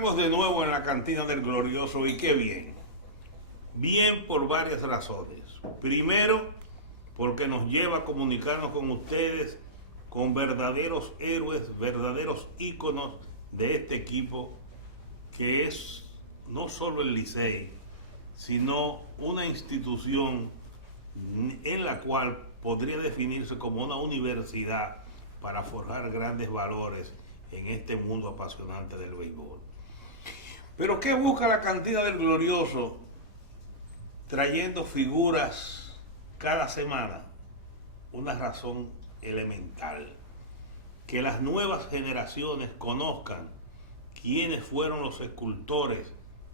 Estamos de nuevo en la cantina del Glorioso y qué bien. Bien por varias razones. Primero, porque nos lleva a comunicarnos con ustedes con verdaderos héroes, verdaderos íconos de este equipo que es no solo el Licey, sino una institución en la cual podría definirse como una universidad para forjar grandes valores en este mundo apasionante del béisbol. Pero ¿qué busca la cantina del Glorioso trayendo figuras cada semana? Una razón elemental: que las nuevas generaciones conozcan quiénes fueron los escultores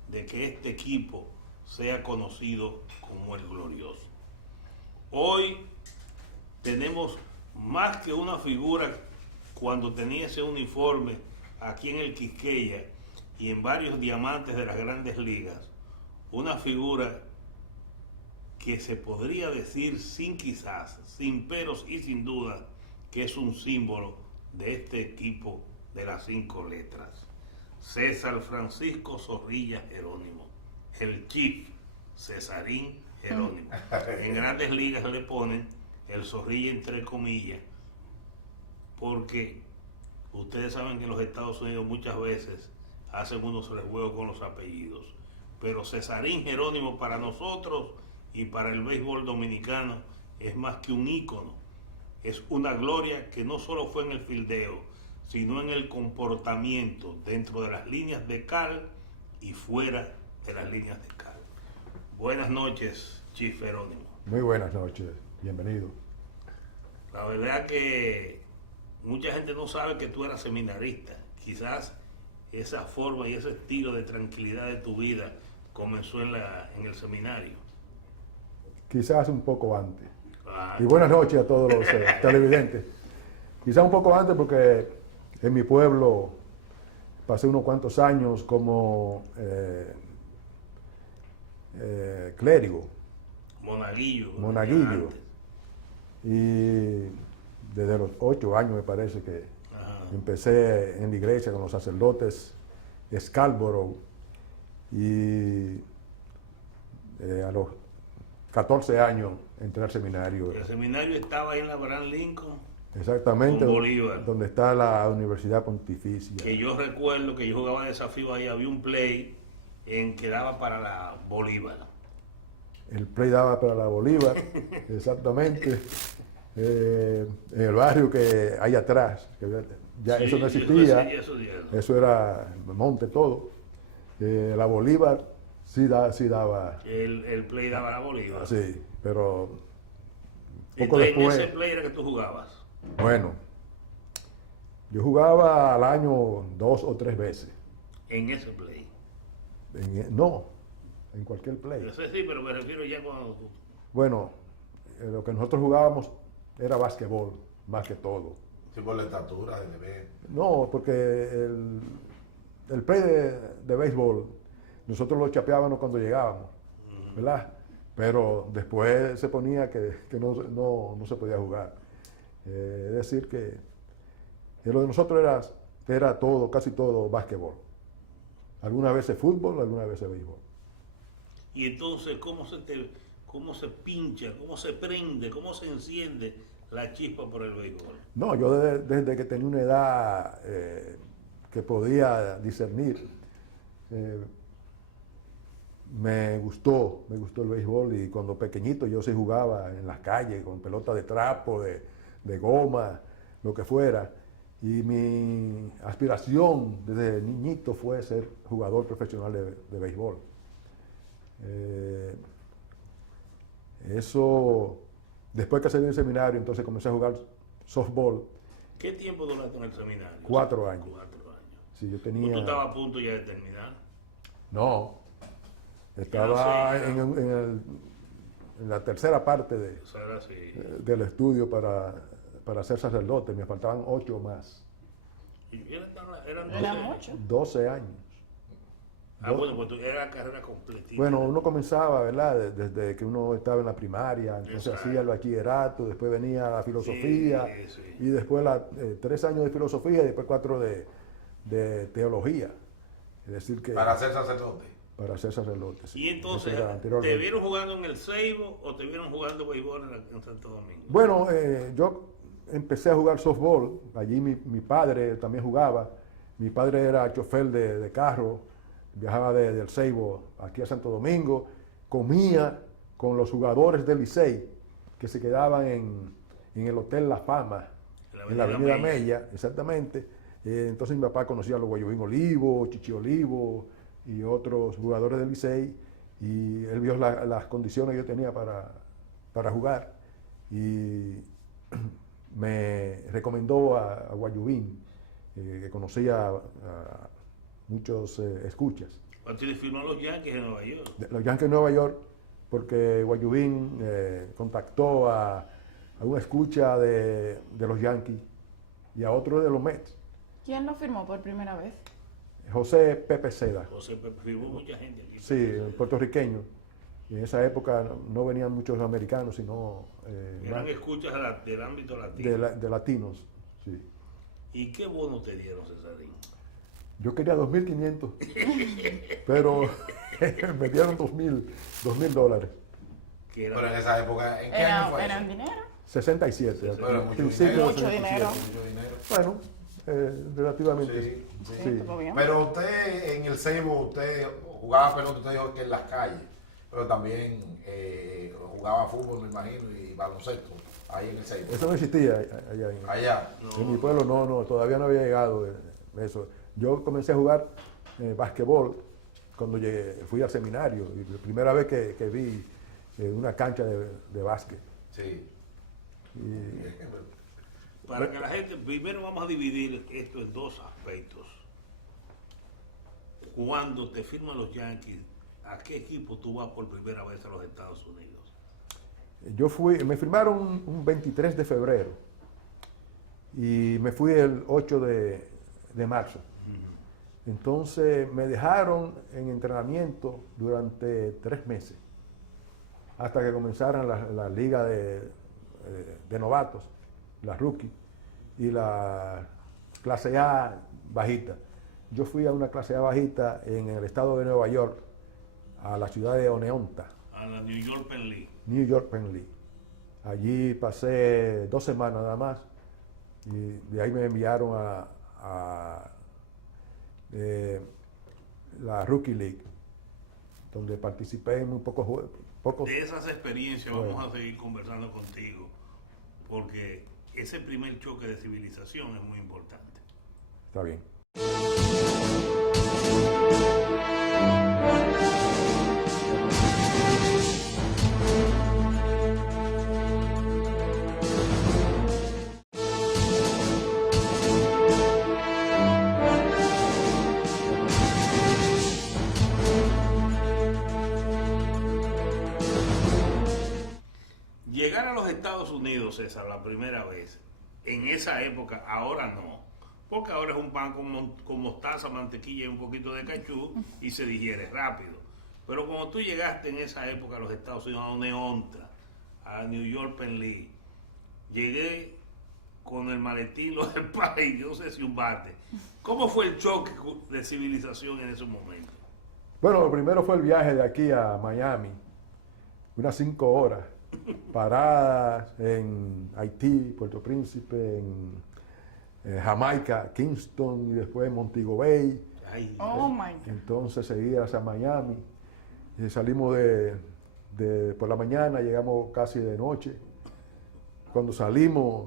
de que este equipo sea conocido como el Glorioso. Hoy tenemos más que una figura cuando tenía ese uniforme aquí en el Quisqueya y en varios diamantes de las grandes ligas, una figura que se podría decir sin quizás, sin peros y sin duda, que es un símbolo de este equipo de las 5 letras. César Francisco Zorrilla Jerónimo, el Chief Cesarín Jerónimo. En grandes ligas le ponen el Zorrilla entre comillas, porque ustedes saben que en los Estados Unidos muchas veces hacen unos rejuegos con los apellidos, pero Cesarín Jerónimo para nosotros y para el béisbol dominicano es más que un ícono, es una gloria que no solo fue en el fildeo, sino en el comportamiento dentro de las líneas de cal y fuera de las líneas de cal. Buenas noches, Chief Jerónimo. Muy buenas noches, bienvenido. La verdad que mucha gente no sabe que tú eras seminarista. Quizás esa forma y ese estilo de tranquilidad de tu vida comenzó en el seminario. Quizás un poco antes. Ah, Y buenas noches a todos los televidentes. Quizás un poco antes porque en mi pueblo pasé unos cuantos años como clérigo. Monaguillo. Monaguillo. Y desde los 8 años me parece que empecé en la iglesia con los sacerdotes Scarborough y a los 14 años entré al seminario. El seminario estaba ahí en la Abraham Lincoln. Exactamente, con Bolívar, donde está la Universidad Pontificia. Que yo recuerdo que yo jugaba desafío ahí, había un play en que daba para la Bolívar. El play daba para la Bolívar, exactamente. En el barrio que hay atrás, que ya sí, eso no existía, eso era monte todo. La Bolívar sí daba. El play daba la Bolívar. Sí, pero poco después. ¿En ese play era que tú jugabas? Bueno, yo jugaba al año 2 o 3 veces. ¿En ese play? No, en cualquier play. Yo sé, sí, pero me refiero ya cuando... Bueno, lo que nosotros jugábamos era básquetbol, más que todo. Sí, por la estatura, de nivel. No, porque el play de béisbol, nosotros lo chapeábamos cuando llegábamos, ¿verdad? Pero después se ponía que no se podía jugar. Es decir, que lo de nosotros era todo, casi todo básquetbol. Algunas veces fútbol, algunas veces béisbol. Y entonces, ¿cómo se pincha, cómo se prende, cómo se enciende la chispa por el béisbol? No, yo desde que tenía una edad que podía discernir, me gustó el béisbol, y cuando pequeñito yo sí jugaba en las calles con pelota de trapo, de goma, lo que fuera. Y mi aspiración desde niñito fue ser jugador profesional de béisbol. Eso, después que salí del seminario, entonces comencé a jugar softball. ¿Qué tiempo duraste en el seminario? 4 años. 4 años. Sí, yo tenía... ¿Tú estabas a punto ya de terminar? No, estaba en la tercera parte del estudio para ser sacerdote. Me faltaban 8 más. ¿Y eran 12 años. Bueno, pues era carrera completita. Bueno, uno comenzaba, ¿verdad? Desde que uno estaba en la primaria, entonces hacía el bachillerato, después venía la filosofía, y después 3 años de filosofía y después 4 de teología. Es decir, que Para ser sacerdote. para ser sacerdote. sí. Y entonces, Eso era ¿te anteriormente. vieron jugando en el Seibo o te vieron jugando béisbol en Santo Domingo? Bueno, yo empecé a jugar softball. Allí mi padre también jugaba. Mi padre era chofer de carro, viajaba del Seibo aquí a Santo Domingo, comía con los jugadores del Licey que se quedaban en el Hotel La Fama, en la Avenida Mella, exactamente. Entonces mi papá conocía a los Guayubín Olivo, Chichi Olivo y otros jugadores del Licey, y él vio las condiciones que yo tenía para jugar y me recomendó a Guayubín, que conocía a muchos escuchas. Cuando te firmó los Yankees en Nueva York. Los Yankees de Nueva York, porque Guayubín contactó a una escucha de los Yankees y a otro de los Mets, ¿Quién lo firmó por primera vez? José Pepe Seda. José firmó mucha gente aquí. Sí, puertorriqueño. Y en esa época no venían muchos americanos, sino Eran escuchas del ámbito latino. de latinos. Sí. ¿Y qué bono te dieron, Cesarín? Yo quería 2.500, pero me dieron $2.000. Que era Pero en esa época, ¿en qué año fue ¿Era en eso? dinero? 67. Pero mucho principio dinero. de Mucho 67. dinero. Mucho dinero. Bueno, relativamente. Sí, sí. Sí, estuvo bien. Pero usted en el Seibo, usted jugaba pelota, usted dijo que en las calles, pero también jugaba fútbol, me imagino, y baloncesto, ahí en el Seibo. Eso no existía allá Allá. en mi pueblo, no, todavía no había llegado eso. Yo comencé a jugar basquetbol cuando fui al seminario, y la primera vez que vi una cancha de básquet. Sí. Y Para que la gente, primero vamos a dividir esto en dos aspectos. Cuando te firman los Yankees, ¿a qué equipo tú vas por primera vez a los Estados Unidos? me firmaron un 23 de febrero y me fui el 8 de marzo. Entonces me dejaron en entrenamiento durante 3 meses, hasta que comenzaran la liga de novatos, la rookie, y la clase A bajita. Yo fui a una clase A bajita en el estado de Nueva York, a la ciudad de Oneonta, A la New York Penn League. New York Penn League. Allí pasé 2 semanas nada más, y de ahí me enviaron a la Rookie League, donde participé en muy pocos. De esas experiencias Bueno. vamos a seguir conversando contigo, porque ese primer choque de civilización es muy importante. Está bien. Llegar a los Estados Unidos, César, la primera vez, en esa época, ahora no. Porque ahora es un pan con mostaza, mantequilla y un poquito de cachú y se digiere rápido. Pero cuando tú llegaste en esa época a los Estados Unidos, a Oneonta, a New York Penn League, llegué con el maletín, los país, yo no sé si un bate. ¿Cómo fue el choque de civilización en ese momento? Bueno, lo primero fue el viaje de aquí a Miami, unas 5 horas, paradas en Haití, Puerto Príncipe, en Jamaica, Kingston y después Montego Bay. Ay, Oh my God. Entonces seguí hacia Miami, y salimos por la mañana, llegamos casi de noche. Cuando salimos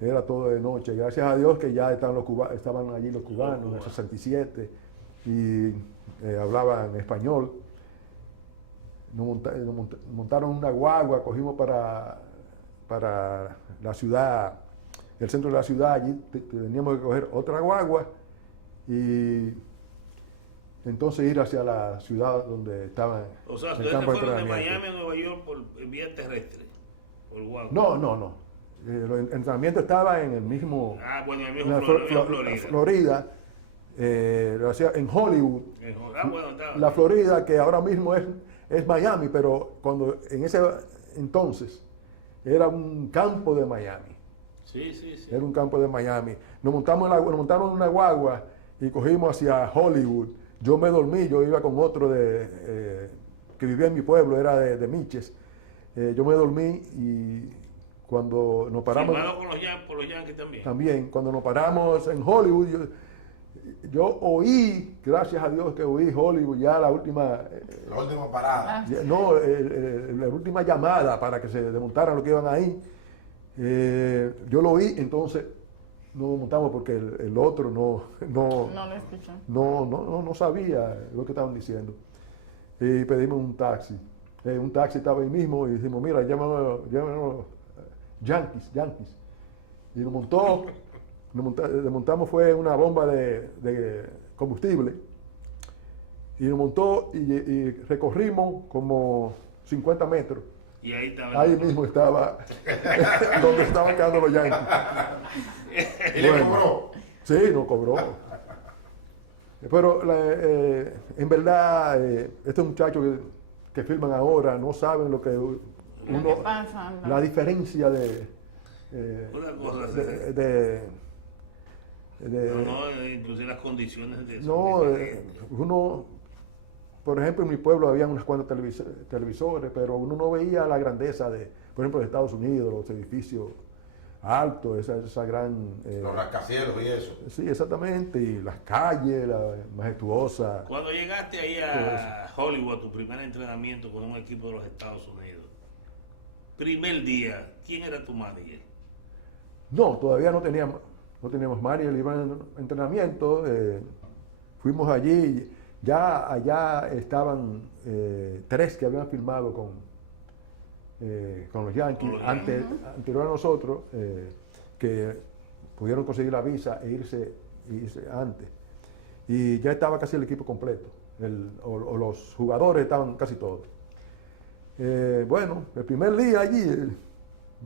era todo de noche, gracias a Dios que ya estaban allí los cubanos en el 67 y hablaban español. Montaron una guagua, cogimos para la ciudad, el centro de la ciudad. Allí teníamos que coger otra guagua y entonces ir hacia la ciudad donde estaban o sea, el ustedes se campo de fueron de entrenamiento. Miami a Nueva York por vía terrestre, por guagua. No. El entrenamiento estaba en el mismo, Ah, bueno, el en mismo la Florida. Florida, lo hacía en Hollywood. Ah, bueno, estaba. La Florida, que ahora mismo es Miami, pero cuando en ese entonces era un campo de Miami. Sí. Era un campo de Miami. Nos montaron en una guagua y cogimos hacia Hollywood. Yo me dormí, yo iba con otro que vivía en mi pueblo, era de Miches. Yo me dormí y cuando nos paramos... Firmado por los Yankees también. También, cuando nos paramos en Hollywood, yo oí, gracias a Dios que oí Hollywood ya la última... La última parada. Ah. No, la última llamada para que se desmontaran los que iban ahí. Yo lo oí, entonces no nos montamos porque el otro No lo escuché. no sabía lo que estaban diciendo. Y pedimos un taxi. Un taxi estaba ahí mismo y dijimos, mira, llámanos Yankees. Y desmontamos fue una bomba de combustible. Y nos montó y recorrimos como 50 metros. Y ahí estaba. Ahí mismo estaba donde estaban quedando los Yankees. ¿Y le Bueno. cobró? Sí, nos cobró. Pero en verdad, estos muchachos que filman ahora no saben lo que Lo uno, que pasa, ¿no? la diferencia Una cosa inclusive las condiciones de no, uno, por ejemplo, en mi pueblo había unas cuantas televisores, pero uno no veía la grandeza por ejemplo, de Estados Unidos, los edificios altos, esa gran... Los rascacielos y eso. Sí, exactamente, y las calles, la majestuosa. Cuando llegaste ahí a Hollywood, tu primer entrenamiento con un equipo de los Estados Unidos, primer día, ¿quién era tu manager? No, todavía no teníamos manager, iban en entrenamiento, fuimos allí, ya allá estaban 3 que habían firmado con los Yankees, Con los anterior a nosotros, que pudieron conseguir la visa e irse antes. Y ya estaba casi el equipo completo, o los jugadores estaban casi todos. Bueno, el primer día allí,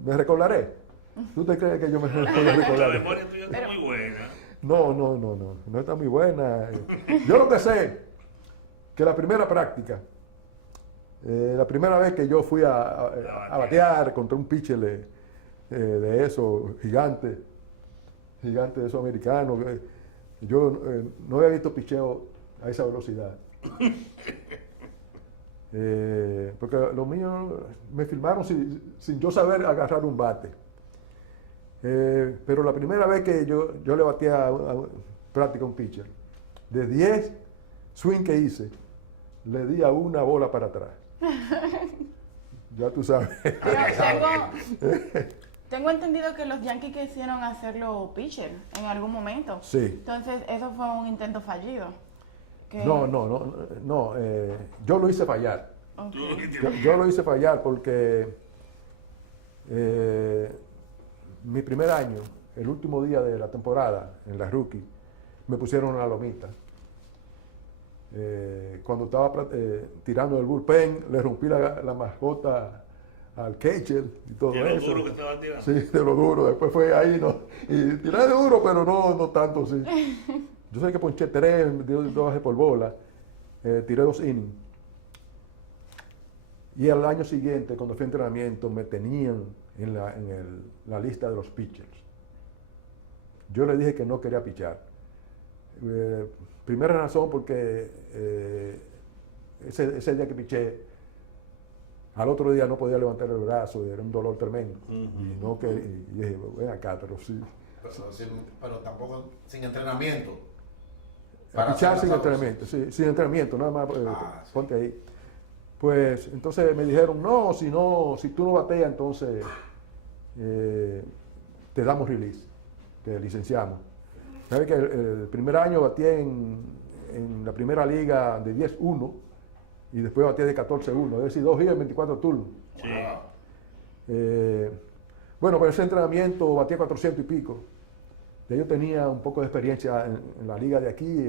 me recordaré. ¿Tú te crees que yo me puedo La recordar? memoria tuya está muy buena. No está muy buena. Yo lo que sé, que la primera práctica, la primera vez que yo fui a batear contra un pitcher de esos gigantes de esos americanos, yo no había visto picheo a esa velocidad. Porque los míos me filmaron sin yo saber agarrar un bate. Pero la primera vez que yo le bateé a práctica a un pitcher, de 10 swing que hice, le di a una bola para atrás. Ya tú sabes. Tengo entendido que los Yankees quisieron hacerlo pitcher en algún momento. Sí. Entonces, eso fue un intento fallido. Que- No, yo lo hice fallar. Ok. Tú lo que te- Yo lo hice fallar porque mi primer año, el último día de la temporada, en la rookie, me pusieron una lomita. Cuando estaba tirando el bullpen, le rompí la mascota al catcher y todo de lo eso. duro que estaba tirando. Sí, de lo duro. Después fue ahí, ¿no? Y tiré de duro, pero no tanto, sí. Yo sé que ponché 3, 2 bases por bola, tiré 2 innings. Y al año siguiente, cuando fui a entrenamiento, me tenían en la lista de los pitchers. Yo le dije que no quería pichar. Primera razón porque ese día que piché, al otro día no podía levantar el brazo, era un dolor tremendo. Y dije, ven acá, pero sí. Pero tampoco sin entrenamiento. A pichar hacer sin las entrenamiento, sí, sin entrenamiento, nada más, Sí. ponte ahí. Pues entonces me dijeron, si tú no bateas, entonces te damos release, te licenciamos. ¿Sabes que el primer año batí en la primera liga de 10-1 y después batí de 14-1, es decir, 2 hits en 24 turnos. Sí. Bueno, pero ese entrenamiento batí 400 y pico. Ya yo tenía un poco de experiencia en la liga de aquí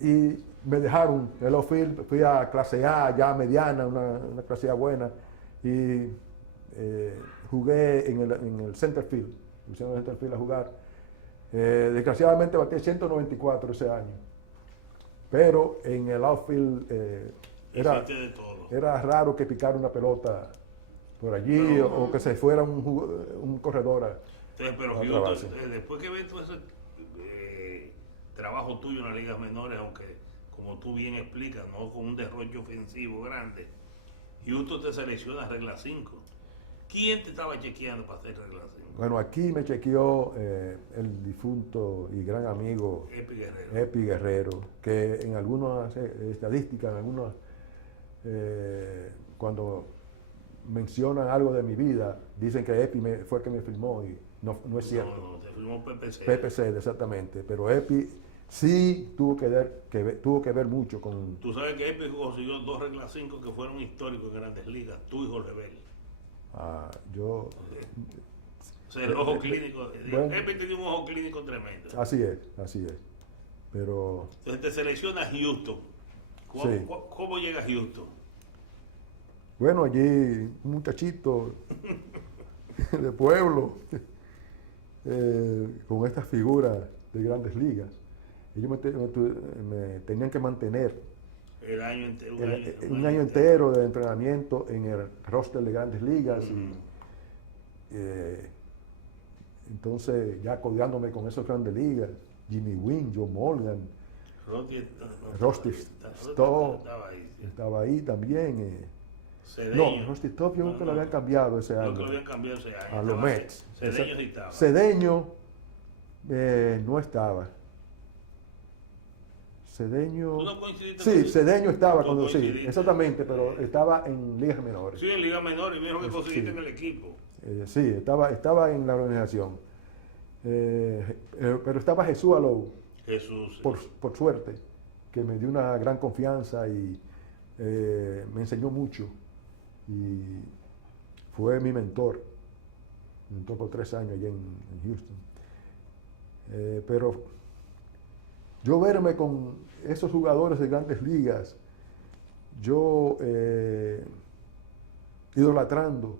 y me dejaron el outfield, fui a clase A, ya mediana, una clase A buena, y jugué en el center field, me pusieron en el center field a jugar. Desgraciadamente batí 194 ese año, pero en el outfield Hiciste de todo. era raro que picara una pelota por allí o que se fuera un corredor Entonces, pero otra Houston, base. después que ves todo eso, trabajo tuyo en las ligas menores, aunque como tú bien explicas, no con un derroche ofensivo grande. Houston te selecciona regla 5. ¿Quién te estaba chequeando para hacer regla 5? Bueno, aquí me chequeó el difunto y gran amigo Epi Guerrero. Epi Guerrero, que en algunas estadísticas, en algunas, cuando mencionan algo de mi vida, dicen que Epi fue el que me firmó y no es cierto. No, te firmó PPC. PPC, exactamente, pero Epi sí tuvo tuvo que ver mucho con... Tú sabes que Epi consiguió 2 reglas 5 que fueron históricos en Grandes Ligas, tú y Jorge Bell. Yo... O sea, el ojo clínico. Bueno. Epi tenía un ojo clínico tremendo. Así es. Pero Entonces te selecciona Houston. Sí. ¿Cómo llega a Houston? bueno, allí un muchachito de pueblo, con estas figuras de grandes ligas, ellos me tenían que mantener El año entero. un año entero de entrenamiento en el roster de grandes ligas. Entonces, ya codeándome con esos grandes ligas, Jimmy Wynn, Joe Morgan, Rusty Stowe estaba ahí también. No, Rusty Stowe yo creo que lo habían cambiado ese año No, que lo habían cambiado ese año. a los Mets. Cedeño sí estaba. Cedeño no estaba. Cedeño. ¿Tú no coincidiste Sí, con- Cedeño estaba tú cuando sí, coincidiste? exactamente, pero estaba en ligas menores. Sí, en Liga Menor y vieron que conseguiste Sí. en el equipo. Sí, estaba en la organización. Pero estaba Jesús Alou, Jesús. por suerte, que me dio una gran confianza y me enseñó mucho. Y fue mi mentor por 3 años allá en Houston. Pero yo verme con esos jugadores de grandes ligas, yo idolatrando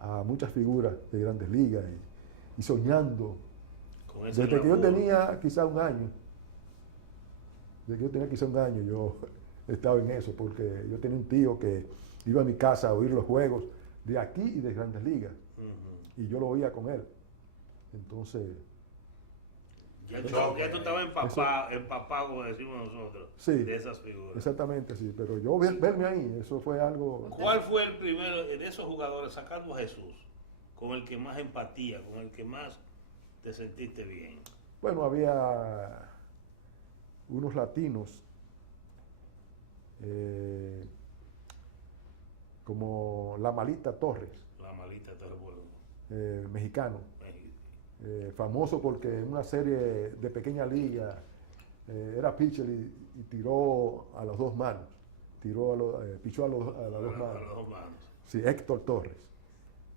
a muchas figuras de grandes ligas y soñando, Con ese desde que yo glamour. tenía quizá un año, yo estaba en eso, porque yo tenía un tío que iba a mi casa a oír los juegos de aquí y de grandes ligas, Ujú. y yo lo oía con él. Entonces, Ya tú estabas empapado, como decimos nosotros, Sí. de esas figuras. exactamente, sí, pero yo verme ahí, eso fue algo... ¿Cuál fue el primero de esos jugadores, sacando a Jesús, con el que más empatía, con el que más te sentiste bien? Bueno, había unos latinos, como La Malita Torres, La malita te recuerdo. mexicano, famoso porque en una serie de pequeña liga era pitcher y tiró a las 2 manos, pichó a las 2 A manos. las 2 manos. Sí, Héctor Torres.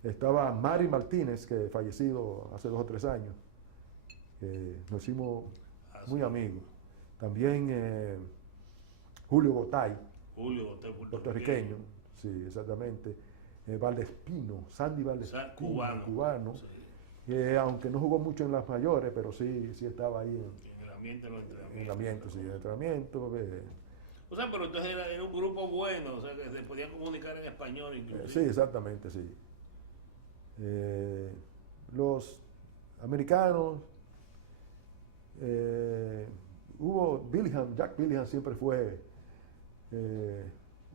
Estaba Mari Martínez, que fallecido hace 2 o 3 años. Nos hicimos muy amigos. También Julio Gotay, Julio, usted puertorriqueño. Sí, exactamente. Valdespino, Sandy Valdespino, cubano. Sí. Que aunque no jugó mucho en las mayores, pero sí estaba ahí En el ambiente de los en el entrenamientos. ambiente, sí, en el entrenamiento. O sea, pero entonces era un grupo bueno, o sea, que se podían comunicar en español incluso. Sí, exactamente, sí. Los americanos, Jack Billingham siempre fue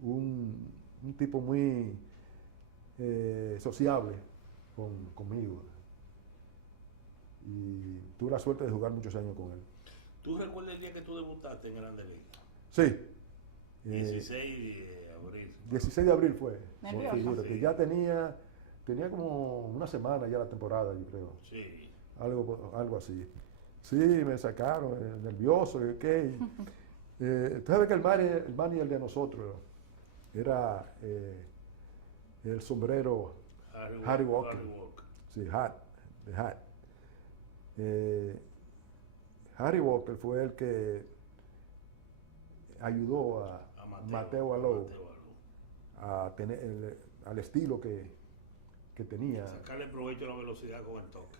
un tipo muy sociable conmigo. Y tuve la suerte de jugar muchos años con él. ¿Tú recuerdas el día que tú debutaste en Grandes Ligas? Sí. 16 de abril. 16 de abril fue. Nervioso. Figúrate, Sí. ya tenía como una semana ya la temporada, yo creo. Sí. Algo así. Sí, me sacaron, nervioso, y qué. Tú sabes que el manager de nosotros era el sombrero Harry Walker. Sí, The Hat. Harry Walker fue el que ayudó a Mateo Alou a tener al estilo que tenía. Sacarle provecho a la velocidad con el toque.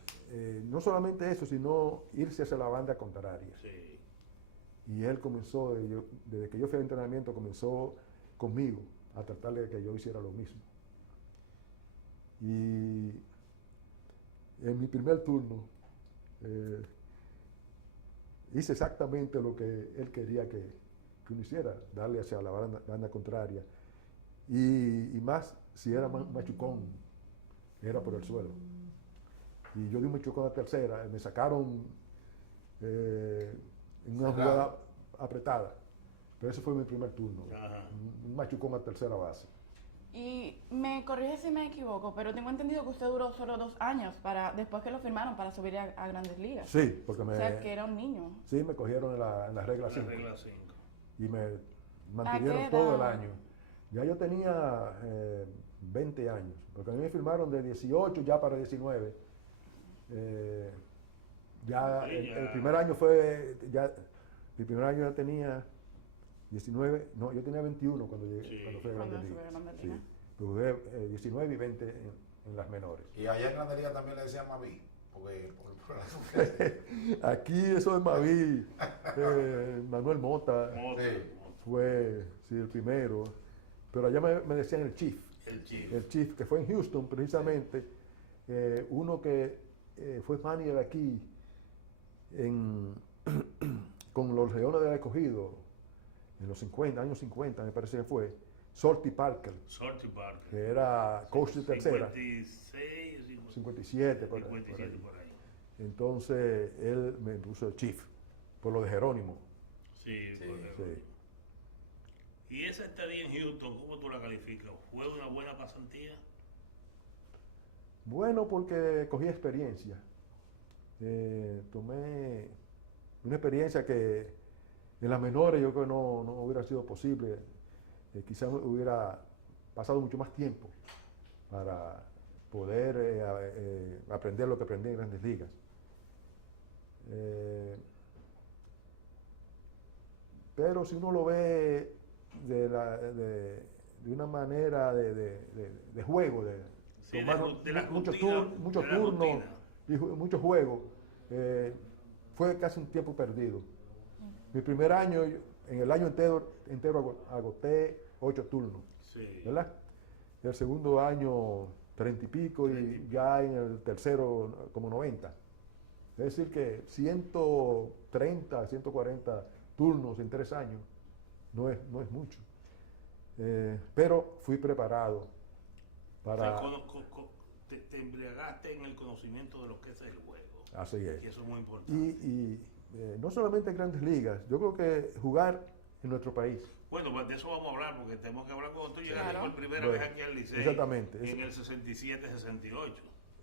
No solamente eso, sino irse hacia la banda contraria. Sí. Y él comenzó, desde que yo fui al entrenamiento, comenzó conmigo a tratar de que yo hiciera lo mismo. Y en mi primer turno, hice exactamente lo que él quería que uno hiciera, darle hacia la banda contraria. Y más si era machucón, era por el suelo. Y yo di un machucón a tercera, me sacaron en una jugada apretada. Pero ese fue mi primer turno, un machucón a tercera base. Y me corrige si me equivoco, pero tengo entendido que usted duró solo 2 años después que lo firmaron para subir a Grandes Ligas. Sí, porque O sea, que era un niño. Sí, me cogieron en la regla La 5 regla 5. y me ¿A mantuvieron qué todo el edad? año. Ya yo tenía 20 años, porque a mí me firmaron de 18 ya para 19. Ya Sí, el primer año fue, ya, mi primer año ya tenía 19, no, yo tenía 21 cuando llegué, Sí. cuando fui a Cuando Grandes fue a Ligas. Grandes Sí, Ligas. pero jugué 19 y 20 en las menores. Y allá en Grandes Ligas también le decían Maví, porque por Aquí eso de Maví, Manuel Mota Sí. fue sí, el primero, pero allá me decían el Chief. El chief. El Chief, que fue en Houston precisamente, uno que fue manager aquí con los Leones del Escogido en los años 50 me parece que fue, Salty Parker, Shorty Parker. que era coach de tercera, 56, 57 por ahí. 57 por ahí. Entonces él me puso el Chief, por lo de Jerónimo. Sí, Sí, correcto. Sí. ¿Y esa estadía en Houston, cómo tú la calificas? ¿Fue una buena pasantía? Bueno, porque cogí experiencia. Tomé una experiencia que en las menores yo creo que no hubiera sido posible. Quizás hubiera pasado mucho más tiempo para poder aprender lo que aprendí en Grandes Ligas. Pero si uno lo ve de una manera de juego, Sí, tomar de la muchos rutina, muchos de la turnos rutina. y muchos juegos, fue casi un tiempo perdido. Mi primer año, en el año entero agoté 8 turnos, Sí. ¿verdad? El segundo año 30 y pico y ya en el tercero como 90. Es decir que 130, 140 turnos en 3 años no es mucho. Pero fui preparado para... O sea, te embriagaste en el conocimiento de lo que es el juego. Así es. Y eso es muy importante. Y no solamente en Grandes Ligas, yo creo que jugar en nuestro país. Bueno, pues de eso vamos a hablar, porque tenemos que hablar cuando tú llegaste Claro. por primera Bueno, vez aquí al Licey. exactamente. En el 67-68.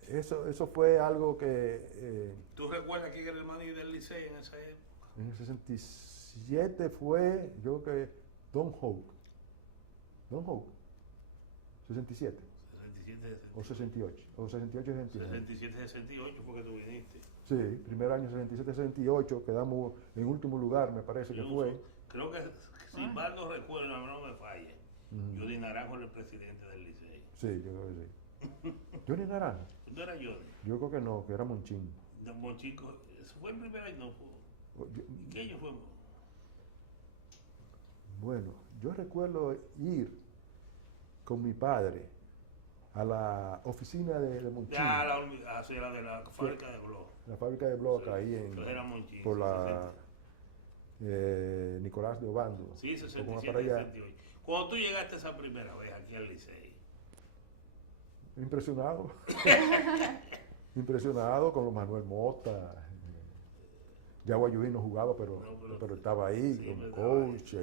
Eso fue algo que ¿Tú recuerdas quién era el maní del Licey en esa época? en el 67 fue, yo creo que Don Houck. Don Houck. 67. 67-68. O 68. O 68 69. 67-68 fue que tú viniste. Sí, primer año 67-68, quedamos en último lugar, me parece que fue. Creo que, si mal no recuerdo, a mí no me falle, Johnny Naranjo era el presidente del Licey. Sí, yo creo que sí. Johnny Naranjo. ¿No era Johnny? Yo creo que no, que era Monchín. De Monchico, eso fue el primer año, no fue. ¿Y qué año fue? Bueno, yo recuerdo ir con mi padre a la oficina de Monchín, Ya, la de la fábrica de blog. la fábrica de bloc Sí, ahí entonces era Monchín, por sí, la Nicolás de Obando. Sí, un poco más para allá. 67-68. Cuando tú llegaste esa primera vez aquí al Licey, Impresionado. Impresionado con los Manuel Mota. Ya Guayuín no jugaba, pero estaba ahí, sí, con verdad. coach,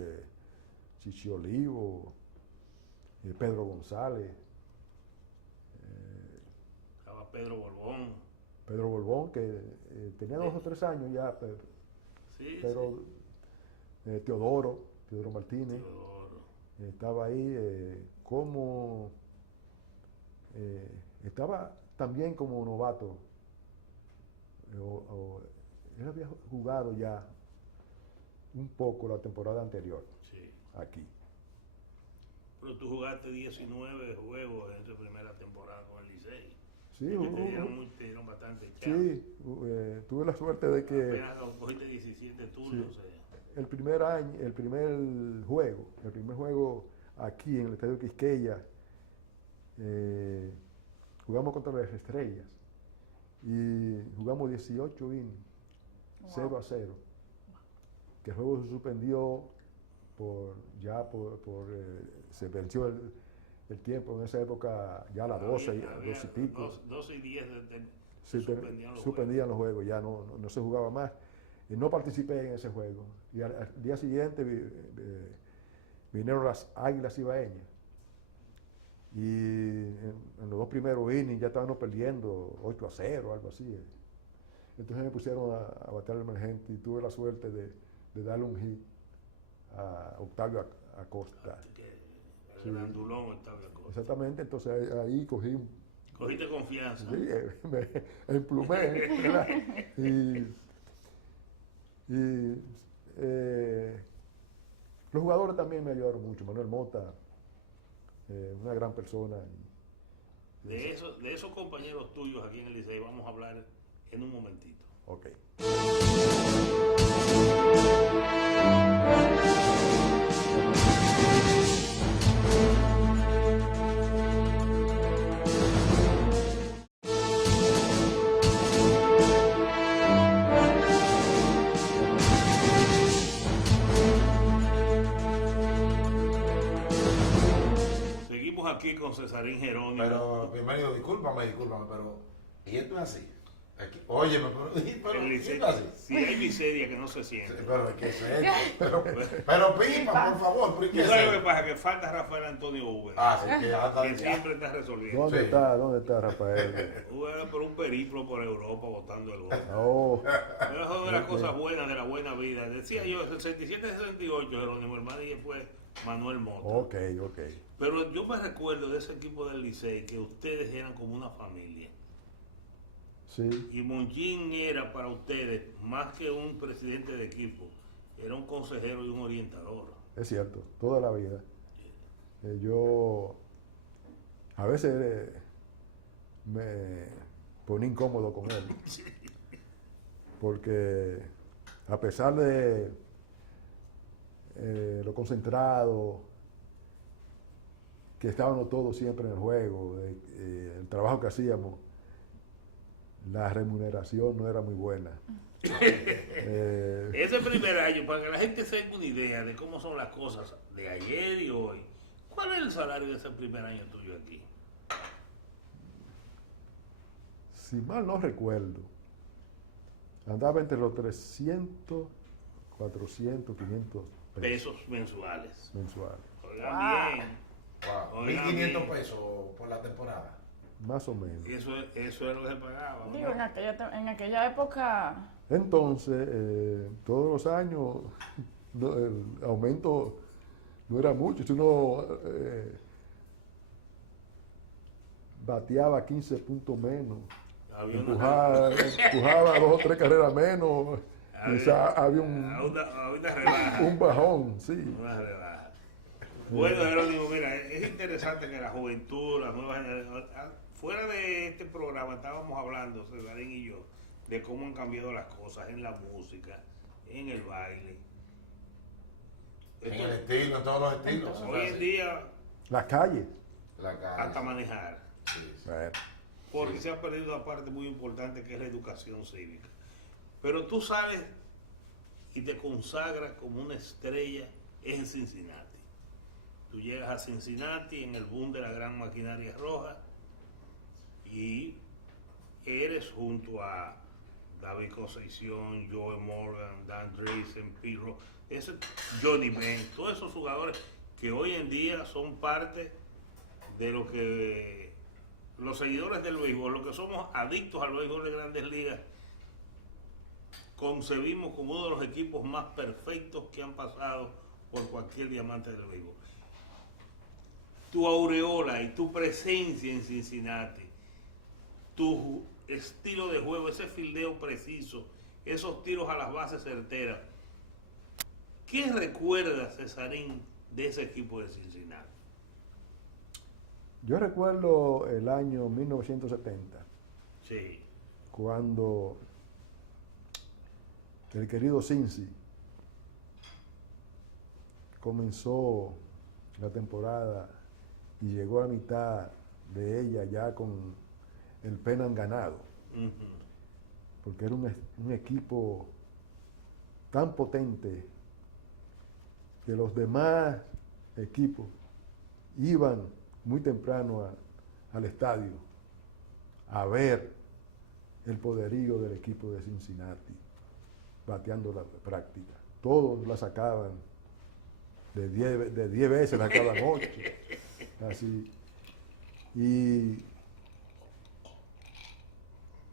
Chichi Olivo, Pedro González, estaba Pedro Borbón. Pedro Borbón, que tenía 2 o 3 años ya, Sí, pero Teodoro Martínez, Teodoro. estaba ahí estaba también como novato. Él había jugado ya un poco la temporada anterior Sí. aquí. Pero tú jugaste 19 juegos en tu primera temporada con el Licey. Sí, Que te dieron bastante chance. sí, tuve la suerte de que Apenas cogiste 17 turnos. Sí. el primer juego aquí en el Estadio Quisqueya, jugamos contra las Estrellas y jugamos 18 innings, Wow. 0-0. que el juego se suspendió se venció el tiempo. En esa época ya a las 12 y pico. 12 y 10 Sí, suspendían los juegos, ya no se jugaba más. Y no participé en ese juego. Y al día siguiente vinieron las Águilas Ibaeñas. Y en los 2 primeros innings ya estábamos perdiendo 8-0, algo así. Entonces me pusieron a batear el emergente y tuve la suerte de darle un hit a Octavio Acosta. El grandulón Octavio Acosta. Exactamente, entonces ahí Cogiste confianza. Sí, me emplumé. ¿Verdad? Los jugadores también me ayudaron mucho. Manuel Mota, una gran persona. De esos compañeros tuyos aquí en el Licey vamos a hablar en un momentito. Ok. Seguimos aquí con Cesarín Jerónimo. Pero primero, discúlpame, pero ¿y esto es así? Aquí, óyeme, pero El ¿y Licey, esto es así? si hay miseria que no se Sí, siente. pero es que es esto. Pero Pipa, por favor, ¿por ¿Tú qué sabes lo que pasa? Que falta Rafael Antonio Uber, Así que ya está. que siempre está resolviendo. ¿Dónde Sí. está Rafael? Uber era por un periplo por Europa botando el gol. Oh, Pero eso de las cosas buenas, de la buena vida. Decía yo, 67-68, Jerónimo, hermano, y fue Manuel Mota. ok. Pero yo me recuerdo de ese equipo del Licey que ustedes eran como una familia. Sí, Y Monchín era para ustedes más que un presidente de equipo, era un consejero y un orientador. es cierto, toda la vida. Yo a veces me ponía incómodo con él. Porque a pesar de lo concentrado que estábamos todos siempre en el juego, el trabajo que hacíamos, la remuneración no era muy buena. Ese primer año, para que la gente se tenga una idea de cómo son las cosas de ayer y hoy, ¿cuál es el salario de ese primer año tuyo aquí? Si mal no recuerdo, andaba entre los 300, 400, 500 Pesos mensuales. mensuales, Oigan bien. Wow, Oigan 1.500 bien. pesos por la temporada. más o menos. Eso es lo que se pagaba. Digo, ¿no? en aquella época, Entonces, todos los años el aumento no era mucho. Si uno bateaba 15 puntos menos, Había empujaba 2 o 3 carreras menos, quizá había una rebaja. un bajón, sí. Una rebaja. Bueno, Jerónimo, mira, es interesante que la juventud, las nuevas generaciones, fuera de este programa estábamos hablando, Cesarín y yo, de cómo han cambiado las cosas en la música, en el baile. En el estilo, en todos los estilos. Hoy en día, Las calles. La calle. hasta manejar, Sí, sí. Bueno, porque se ha perdido una parte muy importante que es la educación cívica. Pero tú sales y te consagras como una estrella en Cincinnati. Tú llegas a Cincinnati en el boom de la gran maquinaria roja y eres junto a David Concepción, Joe Morgan, Dan Driessen, Pirro, Johnny Benn, todos esos jugadores que hoy en día son parte de lo que los seguidores del béisbol, los que somos adictos al béisbol de Grandes Ligas, concebimos como uno de los equipos más perfectos que han pasado por cualquier diamante del béisbol. Tu aureola y tu presencia en Cincinnati, tu estilo de juego, ese fildeo preciso, esos tiros a las bases certeras. ¿Qué recuerdas, Cesarín, de ese equipo de Cincinnati? yo recuerdo el año 1970, Sí. cuando el querido Cincy comenzó la temporada y llegó a mitad de ella ya con el pennant ganado, Ujú. porque era un equipo tan potente que los demás equipos iban muy temprano al estadio a ver el poderío del equipo de Cincinnati, bateando la práctica. Todos la sacaban, de 10 veces la sacaban 8, así. Y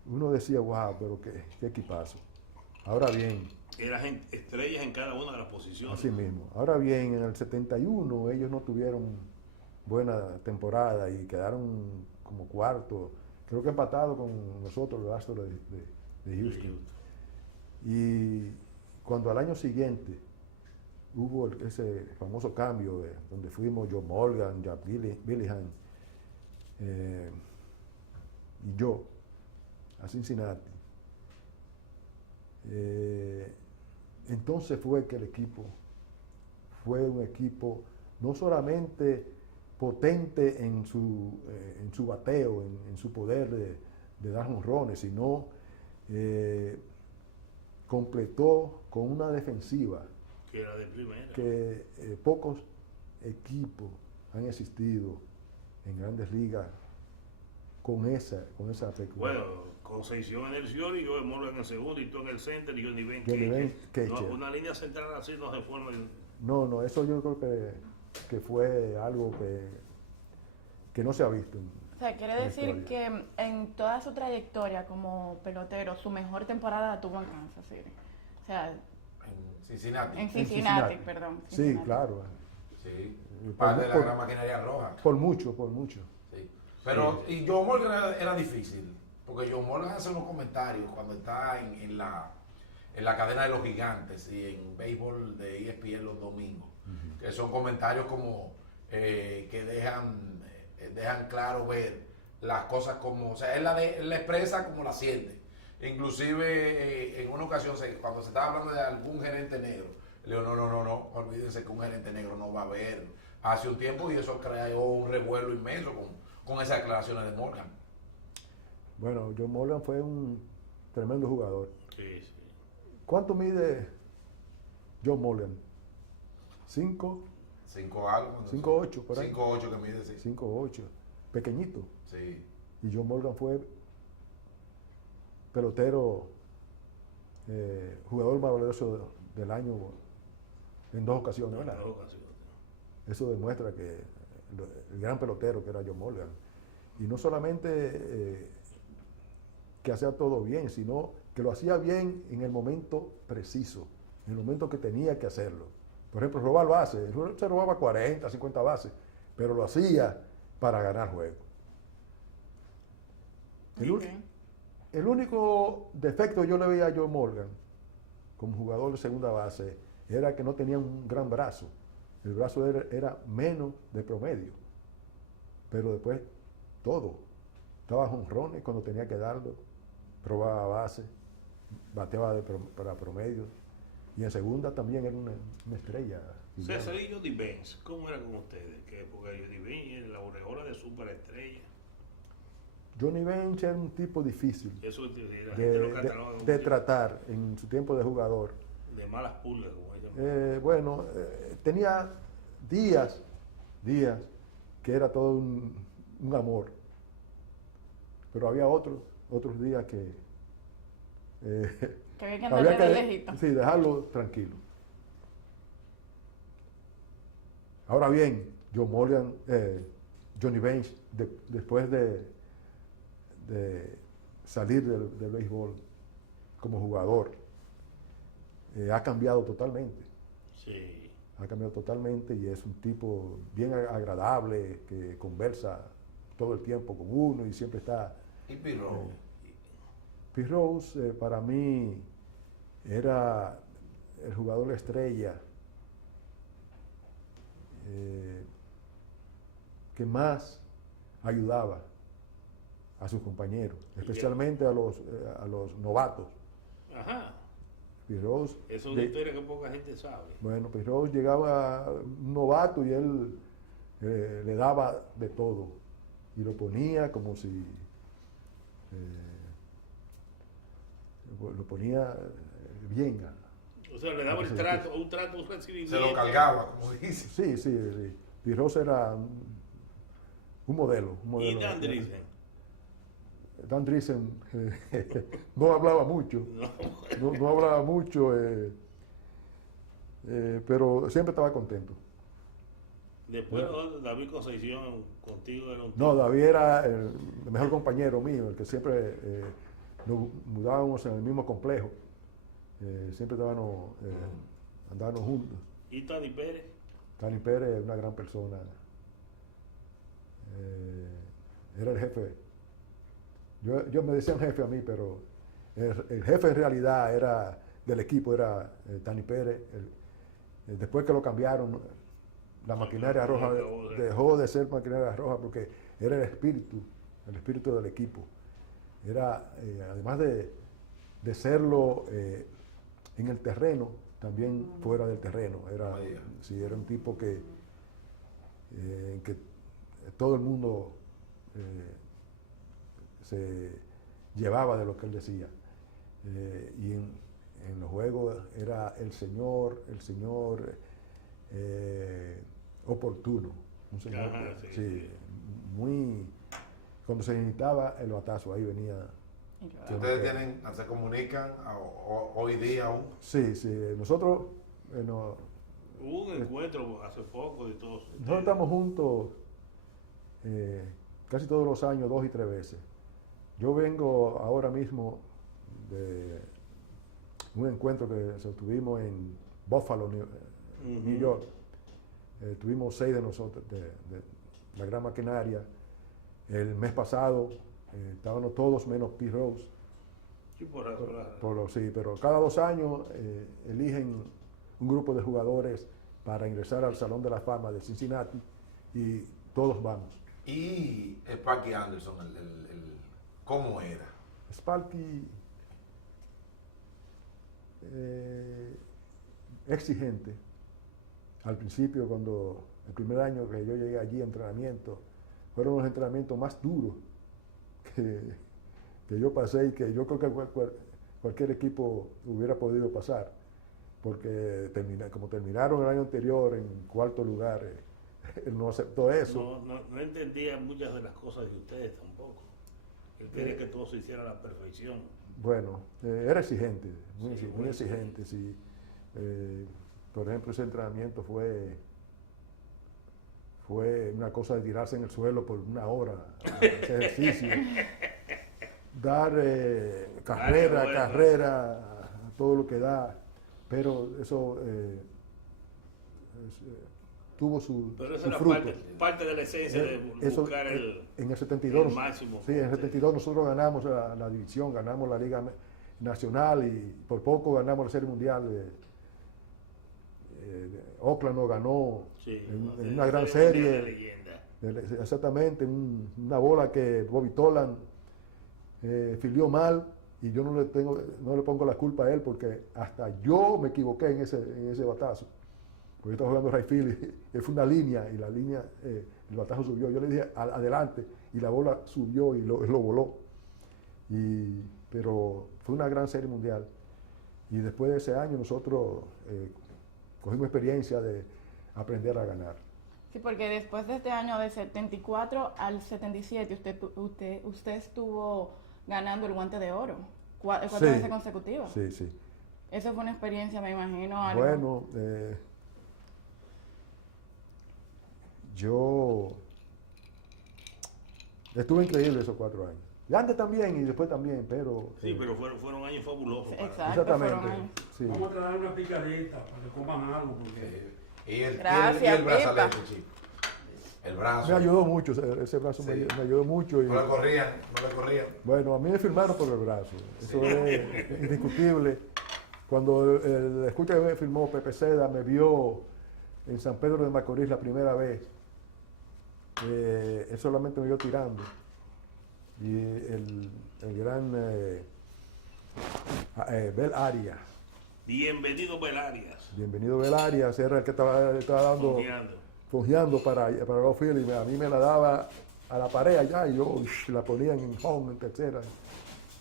uno decía, wow, pero qué equipazo. Ahora bien, Eran estrellas en cada una de las posiciones. así mismo. Ahora bien, en el 71 ellos no tuvieron buena temporada y quedaron como cuarto, creo que empatado con nosotros, los Astros de Houston. Y cuando al año siguiente hubo ese famoso cambio donde fuimos Joe Morgan, Jack Billingham y yo a Cincinnati, entonces fue que el equipo fue un equipo no solamente potente en su bateo, en su poder de dar jonrones, sino completó con una defensiva Que era de primera. que pocos equipos han existido en Grandes Ligas con esa peculiaridad. Bueno, Concepción en el short y Joe Morgan en el segundo y tú en el center y Johnny Benn Johnny Benn Catcher. catcher. No, una línea central así no se forma. No, eso yo creo que fue algo que no se ha visto. O sea, quiere la decir historia. que en toda su trayectoria como pelotero, su mejor temporada la tuvo en Kansas City. O sea, En Cincinnati. en En Cincinnati, perdón. Sí, Cincinnati. claro. Sí. Por- Parte de la por- gran maquinaria roja. Por mucho, por mucho. Sí. Pero, y Joe Morgan era difícil, porque Joe Morgan hace unos comentarios cuando está en la cadena de los gigantes y en béisbol de ESPN los domingos, que son comentarios como que dejan claro ver las cosas como, o sea, él la expresa como la siente. Inclusive en una ocasión, cuando se estaba hablando de algún gerente negro, le digo, no, olvídense que un gerente negro no va a haber hace un tiempo, y eso creó un revuelo inmenso con esas declaraciones de Morgan. Bueno, John Morgan fue un tremendo jugador. Sí, sí. ¿Cuánto mide John Morgan? 5, 5 algo. no sé. 5'8", por ahí. 5'8" que mide, sí. 5'8", pequeñito. Sí. Y John Morgan fue pelotero, jugador más valioso del año en 2 ocasiones, En ¿verdad? dos ocasiones. Eso demuestra que el gran pelotero que era John Morgan. Y no solamente que hacía todo bien, sino que lo hacía bien en el momento preciso, en el momento que tenía que hacerlo. Por ejemplo, robar bases. Él se robaba 40, 50 bases, pero lo hacía para ganar juego. Ok. El único defecto que yo le veía a John Morgan como jugador de segunda base era que no tenía un gran brazo. El brazo era menos de promedio. Pero después, todo. Daba jonrones cuando tenía que darlo, probaba base, bateaba para promedio. Y en segunda también era una estrella. César y Johnny Benn, ¿cómo era con ustedes? Porque Johnny Benn es la aureola de superestrella. Johnny Bench era un tipo difícil Eso la gente lo cataloga de tratar en su tiempo de jugador. de malas pulgas, como dicen. Bueno, tenía días que era todo un amor, pero había otros días que Que había que andarle de lejito. sí, dejarlo tranquilo. Ahora bien, Johnny Bench, después de salir del béisbol como jugador, ha cambiado totalmente. Sí. Ha cambiado totalmente y es un tipo bien agradable, que conversa todo el tiempo con uno y siempre está... Y Pirro. Pete Rose para mí era el jugador estrella que más ayudaba a sus compañeros, especialmente a los novatos. Ajá. Pete Rose, Esa es una historia que poca gente sabe. bueno, Pete Rose llegaba un novato y él le daba de todo y lo ponía como si lo ponía bien O sea, le daba el trato, un trato, un recibimiento. Se lo cargaba, como dice. Sí, sí, sí. Piroz era un modelo. ¿Y Dan Driesen? Dan Driesen no hablaba mucho. No hablaba mucho, pero siempre estaba contento. Después David Concepción contigo era un No, David era el mejor compañero mío, el que siempre nos mudábamos en el mismo complejo. Siempre andábamos juntos. ¿Y Tani Pérez? Tani Pérez es una gran persona. Era el jefe. Yo me decían jefe a mí, pero el jefe en realidad era del equipo, era Tani Pérez. Después que lo cambiaron, la maquinaria roja dejó de ser maquinaria roja porque era el espíritu del equipo. Era, además de serlo en el terreno, también fuera del terreno. Era un tipo que todo el mundo se llevaba de lo que él decía. Y en los juegos era el señor oportuno, un señor muy, cuando se necesitaba el batazo, ahí venía. ¿Ustedes se comunican hoy día aún? Sí, nosotros hubo un encuentro hace poco de todos. Nosotros estamos juntos casi todos los años, 2 y 3 veces. Yo vengo ahora mismo de un encuentro que tuvimos en Buffalo, New York. Tuvimos 6 de nosotros, de la gran maquinaria. El mes pasado estábamos todos menos Pete Rose. Sí, sí, pero cada 2 años eligen un grupo de jugadores para ingresar al Salón de la Fama de Cincinnati y todos vamos. ¿Y Sparky Anderson, cómo era? Sparky, exigente. Al principio, cuando el primer año que yo llegué allí a entrenamiento, fueron los entrenamientos más duros que yo pasé y que yo creo que cualquier equipo hubiera podido pasar, porque como terminaron el año anterior en 4º lugar, él no aceptó eso. No entendía muchas de las cosas de ustedes tampoco. Él quería que todo se hiciera a la perfección. Bueno, era exigente, muy exigente, sí. Por ejemplo, ese entrenamiento fue una cosa de tirarse en el suelo por 1 hora, ese ejercicio, dar carrera, a todo lo que da, pero eso tuvo su Pero esa su era fruto. parte de la esencia de buscar en el 72, el máximo. Sí, en el 72 nosotros ganamos la división, ganamos la Liga Nacional y por poco ganamos la Serie Mundial. Oakland nos ganó en una gran serie. Exactamente, una bola que Bobby Tolan filió mal y yo no le pongo la culpa a él porque hasta yo me equivoqué en ese batazo. Porque yo estaba jugando right field y fue una línea y la línea, el batazo subió. Yo le dije adelante y la bola subió y lo voló. Pero fue una gran serie mundial. Y después de ese año nosotros cogimos experiencia de aprender a ganar. Sí, porque después de este año, del 74 al 77, usted estuvo ganando el Guante de Oro, 4 veces consecutivas. Sí. Eso fue una experiencia, me imagino. Bueno, yo estuve increíble esos 4 años. Y antes también y después también, pero... Sí, pero fueron años fabulosos. Exactamente. Sí. Vamos a traer una picadita para que coman algo. Porque... Y el Gracias, chico. El brazo. Me ayudó mucho, ese brazo me ayudó mucho. No le corrían. Bueno, a mí me firmaron por el brazo, eso es indiscutible. Cuando el escucha que me firmó Pepe Seda me vio en San Pedro de Macorís la primera vez, él solamente me vio tirando. Y el gran Bel Arias. Bienvenido Bel Arias era el que estaba dando, fogueando para el outfield y a mí me la daba a la pared allá y yo la ponía en home, en tercera,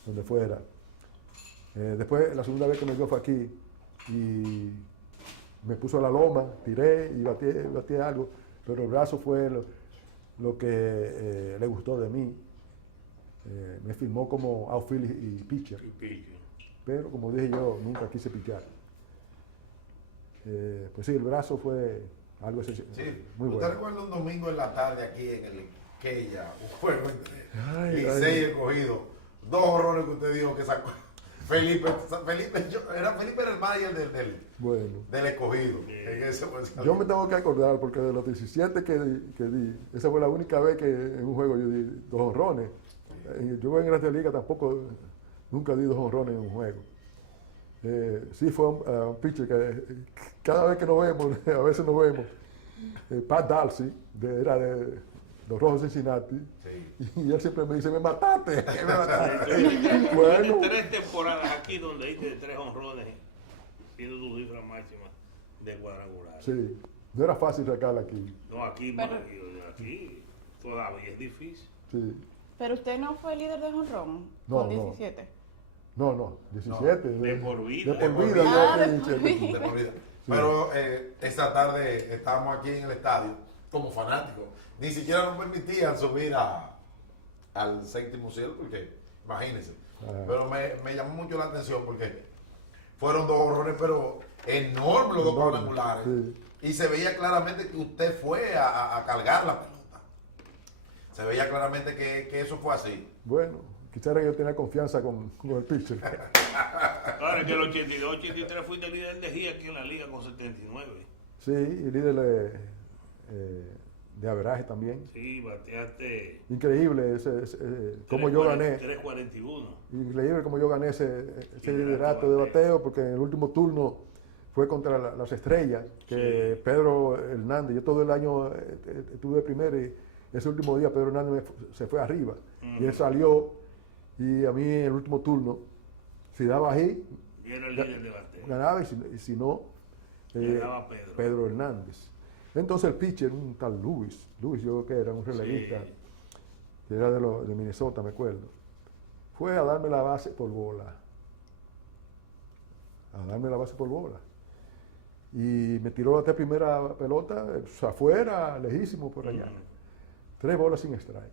donde fuera. Después, la segunda vez que me dio fue aquí y me puso a la loma, tiré y batí algo, pero el brazo fue lo que le gustó de mí. Me firmó como outfield y pitcher, pero como dije yo, nunca quise pichar. Pues sí, el brazo fue algo Sí. muy ¿Usted bueno. recuerda un domingo en la tarde aquí en el Queya, un juego entre Ay, Licey y ay. Escogido? 2 horrores que usted dijo que sacó. Felipe era el manager Bueno, del Escogido. En ese momento. yo me tengo que acordar porque de los 17 que di, esa fue la única vez que en un juego yo di 2 honrones. Yo en Grandes Ligas tampoco, nunca di 2 honrones en un juego. Sí fue un pitcher que cada vez que nos vemos, a veces nos vemos, Pat Darcy, era de los Rojos de Cincinnati, Sí. y él siempre me dice, me mataste, me mataste. Tienes Bueno, 3 temporadas aquí donde diste 3 honrones, siendo tu cifra máxima de cuadrangular. sí, no era fácil sacarla aquí. No, aquí, Pero- aquí todavía es difícil. Sí. Pero usted no fue líder de jonrón No, con no. 17. No, 17. de por vida. De por De vida. por yo vida. tenía De por 17. vida. De por vida. Pero esta tarde estábamos aquí en el estadio como fanáticos. Ni siquiera nos permitían subir al séptimo cielo porque, imagínense. Ajá. Pero me llamó mucho la atención porque fueron 2 horrores, pero enormes los 2 Enorme, cuadrangulares. sí. Y se veía claramente que usted fue a cargar la pelota. Se veía claramente que eso fue así. Bueno, quisiera yo tener confianza con el pitcher. Ahora que el 82, 83 fuiste líder de GIA aquí en la liga con 79. Sí, y líder de averaje también. Sí, bateaste. Increíble cómo yo gané. 341. Increíble cómo yo gané ese Liderato liderato de de bateo, porque en el último turno fue contra las Estrellas, que Sí. Pedro Hernández, yo todo el año estuve primero y ese último día Pedro Hernández se fue arriba. Y él salió y a mí en el último turno, si daba ahí, Y era el líder de bateo. ganaba y si no, Le daba Pedro. Hernández. Entonces el pitcher, un tal Luis yo creo que era un relevista, Sí. que era de Minnesota, me acuerdo, fue a darme la base por bola. Y me tiró la primera pelota, afuera, lejísimo por allá. 3 bolas sin strike.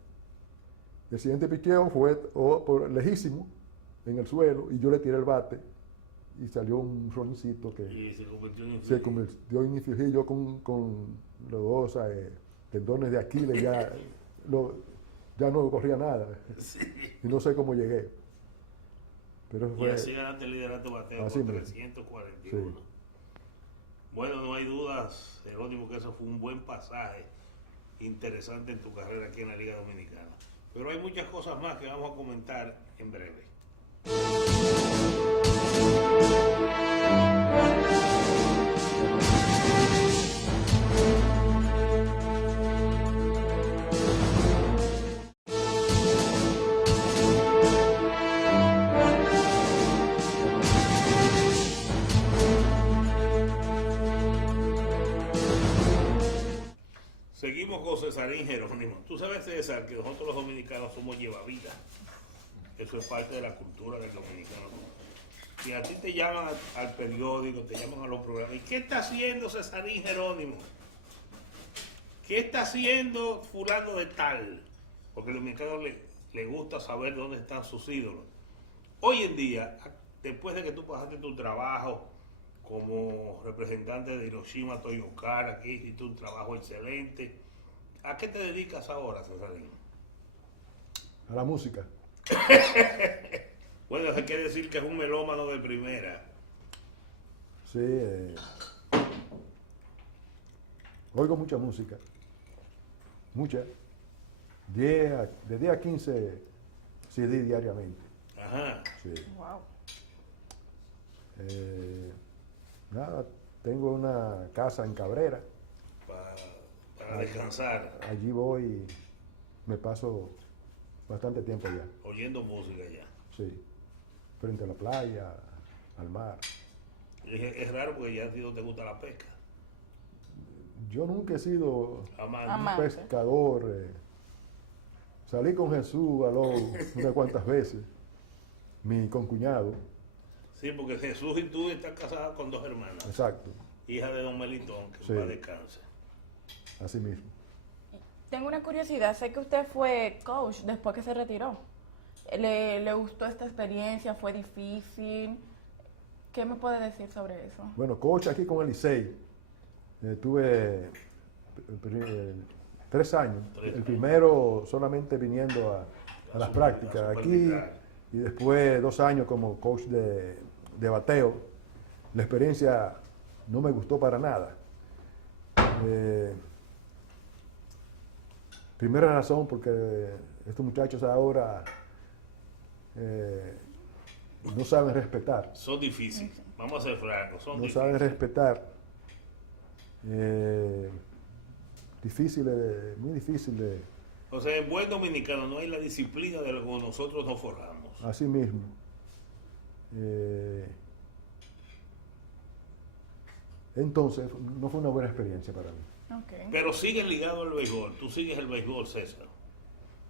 El siguiente picheo fue por lejísimo, en el suelo, y yo le tiré el bate, y salió un roncito que Y se convirtió en se infeliz. convirtió en infligir. Yo con los 2 tendones de Aquiles ya no corría nada. Y no sé cómo llegué. Pero Y fue, así ganaste el liderato bateo Así con mismo. 341. Sí. Bueno, no hay dudas, Jerónimo, que eso fue un buen pasaje interesante en tu carrera aquí en la Liga Dominicana. Pero hay muchas cosas más que vamos a comentar en breve. Seguimos con Cesarín Jerónimo. Tú sabes, César, que nosotros los dominicanos somos llevavidas. Eso es parte de la cultura del dominicano. Si a ti te llaman al periódico, te llaman a los programas, ¿y qué está haciendo Cesarín Jerónimo? ¿Qué está haciendo fulano de tal? Porque al dominicano le gusta saber dónde están sus ídolos. Hoy en día, después de que tú pasaste tu trabajo como representante de Hiroshima Toyokara, aquí hiciste un trabajo excelente, ¿a qué te dedicas ahora, Cesarín? a la música. Bueno, eso quiere decir que es un melómano de primera. Sí, oigo mucha música. Mucha. De 10 a 15 CD diariamente. Ajá. Sí. Wow. Nada, tengo una casa en Cabrera. Para descansar, Allí voy y me paso bastante tiempo allá. oyendo música ya. Sí. Frente a la playa, al mar. Es raro porque ya a ti no te gusta la pesca. Yo nunca he sido Amante. Amante. pescador. Salí con Jesús unas cuantas veces, mi concuñado, Sí, porque Jesús y tú están casados con 2 hermanas. Exacto, Hija de don Melitón, que Sí. va de cáncer. así mismo. Tengo una curiosidad, sé que usted fue coach después que se retiró. ¿Le gustó esta experiencia? ¿Fue difícil? ¿Qué me puede decir sobre eso? Bueno, coach aquí con el Licey. Tuve 3 años. El primero solamente viniendo a las prácticas aquí y después 2 años como coach de bateo. La experiencia no me gustó para nada. Primera razón porque estos muchachos ahora no saben respetar. Son difíciles. Vamos a ser francos, son No difíciles. saben respetar. Muy difícil de, O sea, en buen dominicano no hay la disciplina de lo que nosotros nos forramos. así mismo. Entonces, no fue una buena experiencia para mí. Ok. Pero sigue ligado al béisbol. Tú sigues el béisbol, César.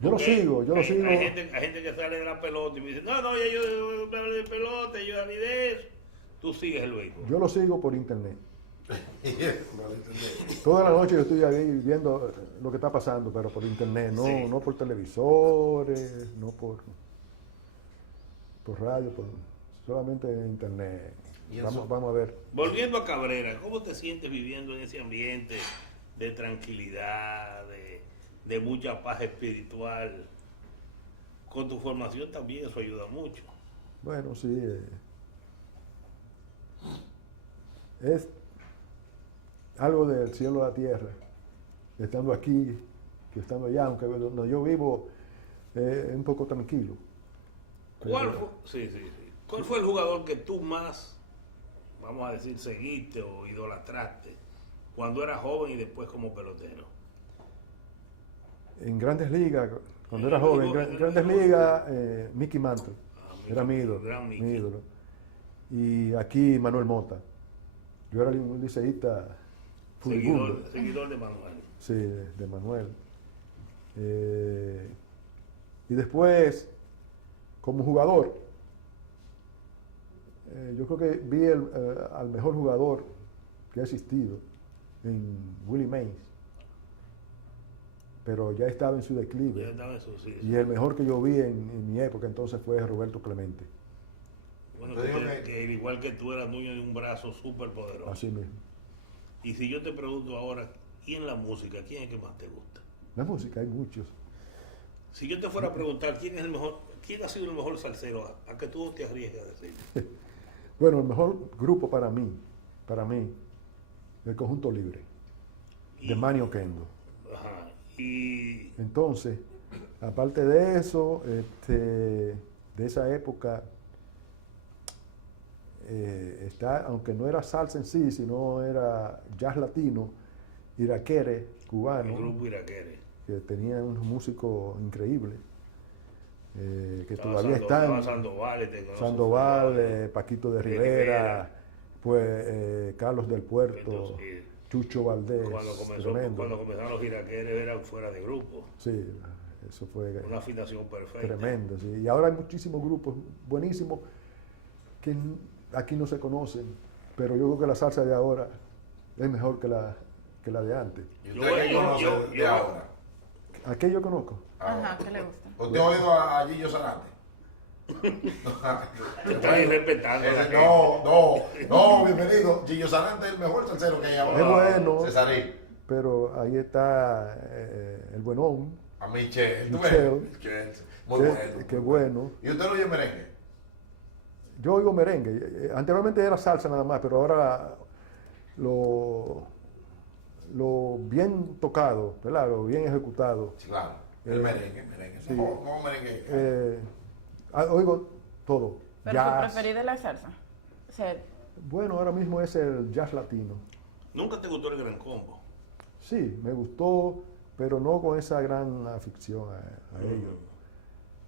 Yo lo Ok. sigo, yo lo Hay- sigo. Hay gente que sale de la pelota y me dice, no, ya yo me hablé de pelota, yo hablé de eso. Tú sigues el béisbol. Yo lo sigo por internet. No lo entendí. Toda la noche yo estoy ahí viendo lo que está pasando, pero por internet, no, Sí. no por televisores, no por radio, solamente en internet. ¿Y eso? Vamos a ver. Volviendo a Cabrera, ¿cómo te sientes viviendo en ese ambiente de tranquilidad, de mucha paz espiritual? Con tu formación también eso ayuda mucho. Bueno, sí. Es algo del cielo a la tierra, estando aquí, que estando allá, aunque donde yo vivo es un poco tranquilo. ¿Cuál Pero- fue, sí. ¿Cuál fue el jugador que tú más, vamos a decir, seguiste o idolatraste cuando eras joven y después como pelotero? En Grandes Ligas, cuando era En joven, el- en Grandes Ligas, Mickey Mantle, era mi ídolo, gran Mickey. mi ídolo. Y aquí Manuel Mota. Yo era un liceísta furibundo. Seguidor de Manuel. Sí, de Manuel. Y después, como jugador, yo creo que vi al mejor jugador que ha existido en Willie Mays. Pero ya estaba en su Ya declive. estaba en su sitio. Y el mejor que yo vi en mi época entonces fue Roberto Clemente. Bueno, Te digo que igual que tú eras dueño de un brazo súper poderoso. Así mismo. Y si yo te pregunto ahora, ¿y en la música, quién es que más te gusta? La música, hay muchos. Si yo te fuera a preguntar quién es el mejor, quién ha sido el mejor salsero, a que tú te arriesgas a decir. Bueno, el mejor grupo para mí, el Conjunto Libre, de Manny Oquendo. Ajá. Y Entonces, aparte de eso, de esa época, aunque no era salsa en sí, sino era jazz latino, Iraquere, el cubano, grupo Iraquere. que tenía unos músicos increíbles, que Estaba todavía están. Sandoval, te conoces, Sandoval, Paquito de Rivera, pues Carlos del Puerto, Entonces, Chucho Valdés, cuando tremendo. comenzaron los Iraqueres eran fuera de grupo. Sí, eso fue Una afinación perfecta. tremendo. Sí. Y ahora hay muchísimos grupos buenísimos que aquí no se conocen, pero yo creo que la salsa de ahora es mejor que la de antes. ¿Y Yo- usted qué yo- conoce yo- de yo- ahora? ¿A qué yo conozco? Ajá, ¿qué le gusta? ¿Usted ha oído a Gillo Sarante? Te están irrespetando a la gente. No, bienvenido. Gillo Sarante es el mejor salsero que hay ahora. Es bueno. Cesarín. Pero ahí está el buenón, A Michelle. ¿Tú Michelle. ves? Michelle. Muy que- bueno. que bueno. ¿Y usted no oye merengue? Yo oigo merengue. Anteriormente era salsa nada más, pero ahora lo bien tocado, ¿verdad? Lo bien ejecutado. Sí, claro. El merengue. sí. ¿Cómo merengue? Oigo todo. ¿Pero su Jazz. preferida es la salsa? O sea, Bueno, ahora mismo es el jazz latino. ¿Nunca te gustó el Gran Combo? Sí, me gustó, pero no con esa gran afición a ellos.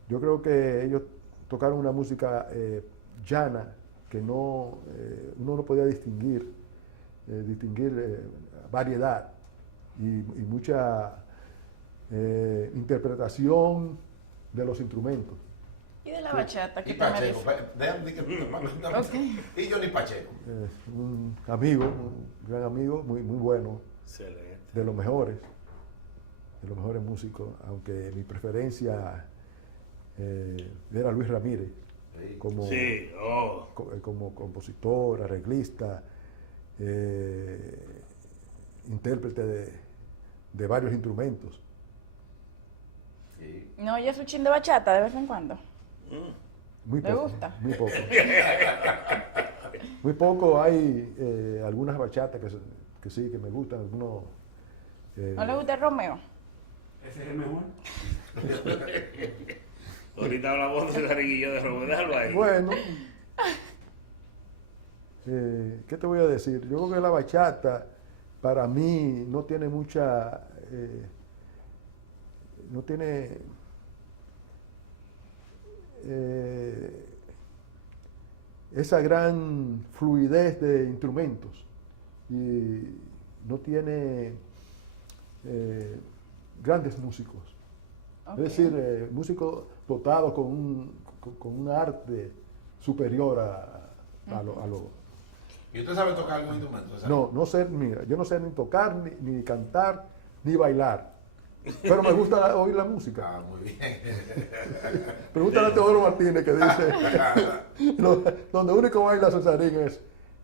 Yo creo que ellos tocaron una música llana que uno no podía distinguir variedad y mucha interpretación de los instrumentos. ¿Y de la bachata? Y ¿Qué te me Pacheco, dice? déjame que Ok. y Johnny Pacheco. Un amigo, un gran amigo, muy, muy bueno, Excelente. de los mejores músicos, aunque mi preferencia era Luis Ramírez, Sí. como, Sí, como compositor, arreglista, intérprete de varios instrumentos. Sí. ¿No oye su chin de bachata de vez en cuando? Muy ¿Le poco, gusta? muy poco. Muy poco hay algunas bachatas que sí, que me gustan, algunos... ¿No le gusta el Romeo? Ese es el mejor. ahorita hablamos de Cesarín y yo de Romeo, déjalo ahí. Bueno, ¿qué te voy a decir? Yo creo que la bachata para mí no tiene mucha, no tiene esa gran fluidez de instrumentos y no tiene grandes músicos. Ok. Es decir, músicos dotados con un arte superior a lo... ¿Y usted sabe tocar algún instrumento? César? No sé, mira, yo no sé ni tocar, ni cantar, ni bailar. Pero me gusta oír la música. Ah, muy bien. Pregúntale a Teodoro Martínez que dice, donde único baila Cesarín es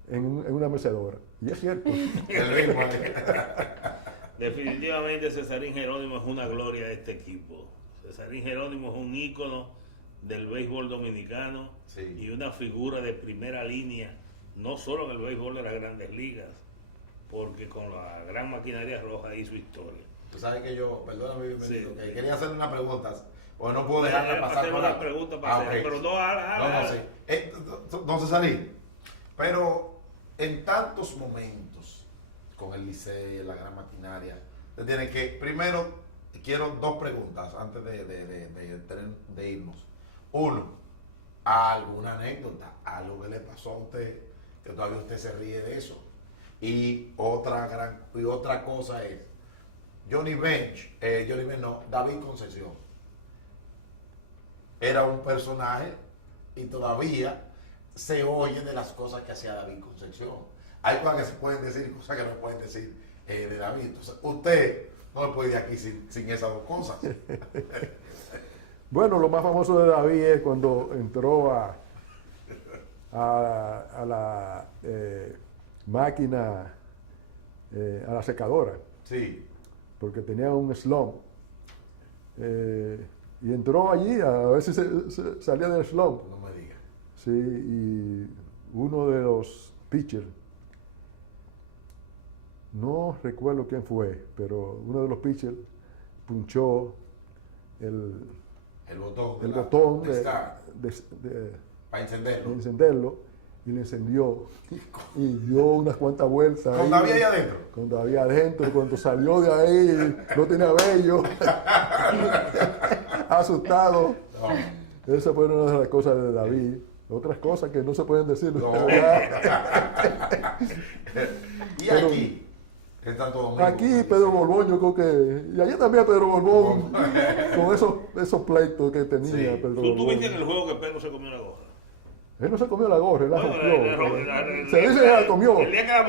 en una mecedora. Y es cierto. El ritmo. Definitivamente Cesarín Jerónimo es una gloria de este equipo. Cesarín Jerónimo es un ícono del béisbol dominicano Sí. y una figura de primera línea, no solo en el béisbol de las grandes ligas, porque con la gran maquinaria roja hizo historia. Tú sabes que yo, perdóname, bienvenido, Sí. que quería hacerle una pregunta, o no puedo dejarla pasar Hacer por una alto. pregunta para hacer, ok. pero no, No, sí. No Cesarín, pero en tantos momentos con el Licey, la gran maquinaria, te tiene que, primero, quiero dos preguntas antes de irnos. Uno, alguna anécdota, algo que le pasó a usted, que todavía usted se ríe de eso. Y otra cosa es, David Concepción era un personaje y todavía se oye de las cosas que hacía David Concepción. Hay cosas que se pueden decir y cosas que no pueden decir de David. Entonces, usted no puede ir aquí sin esas dos cosas. Bueno, lo más famoso de David es cuando entró a la máquina, a la secadora, Sí. porque tenía un slump. Y entró allí a ver si salía del slump. No me diga. Sí, y uno de los pitchers, no recuerdo quién fue, pero uno de los pitchers punchó el El botón. botón de start, de para encenderlo. encenderlo y le encendió y dio unas cuantas vueltas. Con David ahí adentro. Con David adentro, cuando salió de ahí, no tenía vello, asustado. No. Esa fue una de las cosas de David. Otras cosas que no se pueden decir. No. Y Pero- aquí, en Santo Domingo. Aquí Pedro Borbón, yo creo que... Y allá también Pedro Borbón, con esos pleitos que tenía Sí. Pedro ¿Tú Borbón. viste en el juego que Pedro se comió la gorra? Él no se comió la gorra, él la Bueno, rompió. Se dice que la comió. El día que la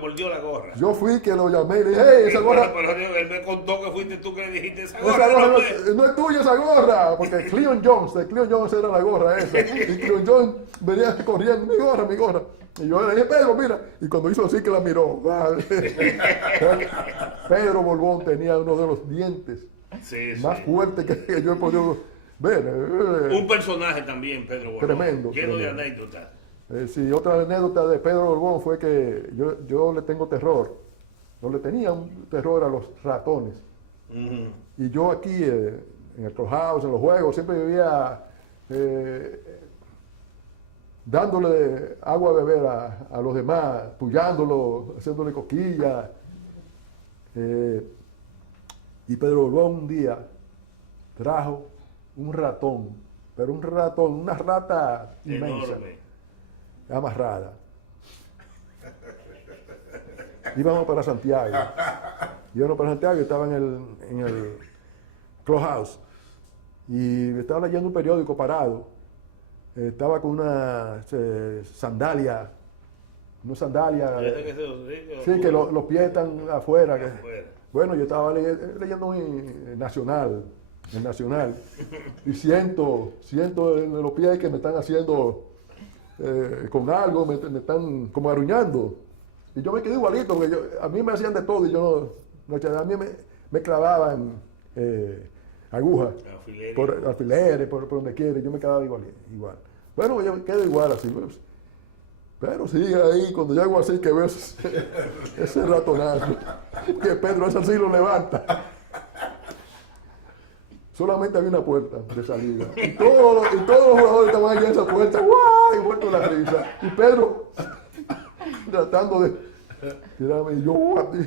mordió la gorra. Yo fui que lo llamé y le dije, hey, esa gorra... Pero él me contó que fuiste tú que le dijiste esa Esa gorra. gorra no no, fue". no es tuya esa gorra, porque Cleon Jones era la gorra esa. Y Cleon Jones venía corriendo, mi gorra. Y yo le dije, Pedro, mira. Y cuando hizo así que la miró. Pedro Borbón tenía uno de los dientes Sí, sí. más fuertes que yo he podido ver. Un personaje también, Pedro Borbón. Tremendo, Lleno de tremendo. anécdotas. Sí, otra anécdota de Pedro Borbón fue que yo le tengo terror. Yo le tenía un terror a los ratones. Ujú. Y yo aquí, en el clubhouse, en los juegos, siempre vivía dándole agua a beber a los demás, puyándolo, haciéndole cosquillas. Y Pedro Borbón un día trajo un ratón, pero un ratón, una rata inmensa, Enorme. amarrada. Íbamos para Santiago. Yo estaba en el clubhouse y estaba leyendo un periódico parado. Estaba con una sandalia, una sandalia, sí, que los pies están afuera. Bueno, yo estaba leyendo el Nacional, y siento en los pies que me están haciendo con algo, me están como aruñando. Y yo me quedé igualito, porque a mí me hacían de todo y yo a mí me clavaban agujas, alfileres, por donde quiera, y yo me quedaba igual. Bueno, yo me quedo igual así, pues. Pero sigue ahí, cuando yo hago así que veo ese ratonazo, que Pedro ese así lo levanta. Solamente había una puerta de salida. Y todos los jugadores estaban allí en esa puerta, ¡guau! Y muerto la risa. Y Pedro tratando de tirarme, y yo a ti.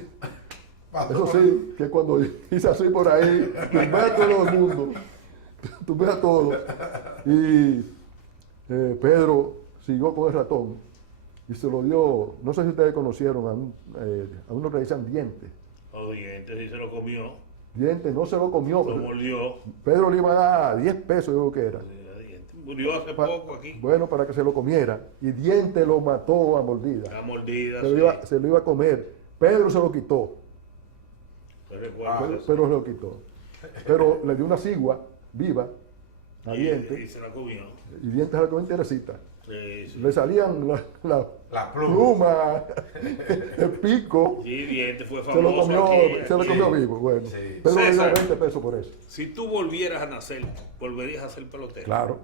Eso sí, que cuando hice así por ahí, tumbé a todo el mundo. Tumbé a todos. Y Pedro siguió con el ratón y se lo dio, no sé si ustedes conocieron a uno que le dicen dientes. Los dientes, sí se lo comió. Dientes, no se lo comió. Lo mordió. Pedro le iba a dar 10 pesos, yo creo que era. Murió hace poco aquí. Bueno, para que se lo comiera. Y Diente lo mató a mordida. La mordida, se lo iba a comer. Pedro se lo quitó. Pedro se lo quitó. Pero le dio una cigua viva a Diente. Y se la comió. Y Diente se la comió enterecita. Sí. Le salían las plumas, el pico. Sí, Diente fue Se lo famoso comió vivo. Bueno, Sí. Pedro le dio César, 20 pesos por eso. Si tú volvieras a nacer, ¿volverías a ser pelotero? Claro.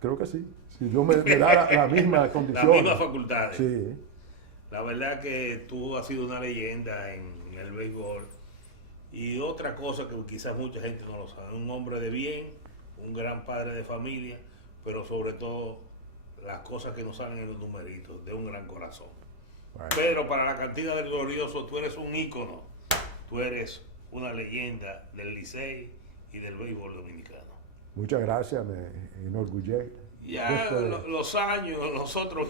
Creo que sí. Si yo me dara la misma condición. Las mismas facultades. Sí. La verdad que tú has sido una leyenda en el béisbol. Y otra cosa que quizás mucha gente no lo sabe, un hombre de bien, un gran padre de familia, pero sobre todo las cosas que nos salen en los numeritos, de un gran corazón. Bueno. Pero para la cantina del glorioso, tú eres un ícono, tú eres una leyenda del Licey y del béisbol dominicano. Muchas gracias, me enorgullece. Ya los años, nosotros,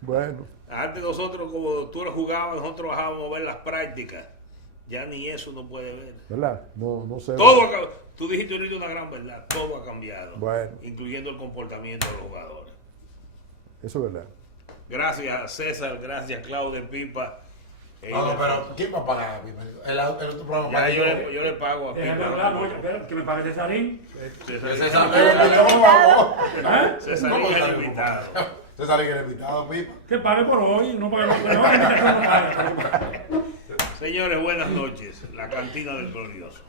Bueno, antes nosotros como tú jugabas, nosotros bajábamos a ver las prácticas, ya ni eso no puede ver. ¿verdad? No sé. Todo ha cambiado. Tú dijiste ahorita una gran verdad, todo ha cambiado, Bueno. incluyendo el comportamiento de los jugadores. Eso es verdad. Gracias César, gracias Claudio Pipa. No, pero ¿quién va a pagar? El otro programa Ya para yo le pago a Déjame Pipa. hablar, oye, espera, que me pague Cesarín. Cesarín es el invitado. Cesarín es el invitado, Pipa. Que pague por hoy, no pague por hoy. Señores, buenas noches. La cantina del glorioso.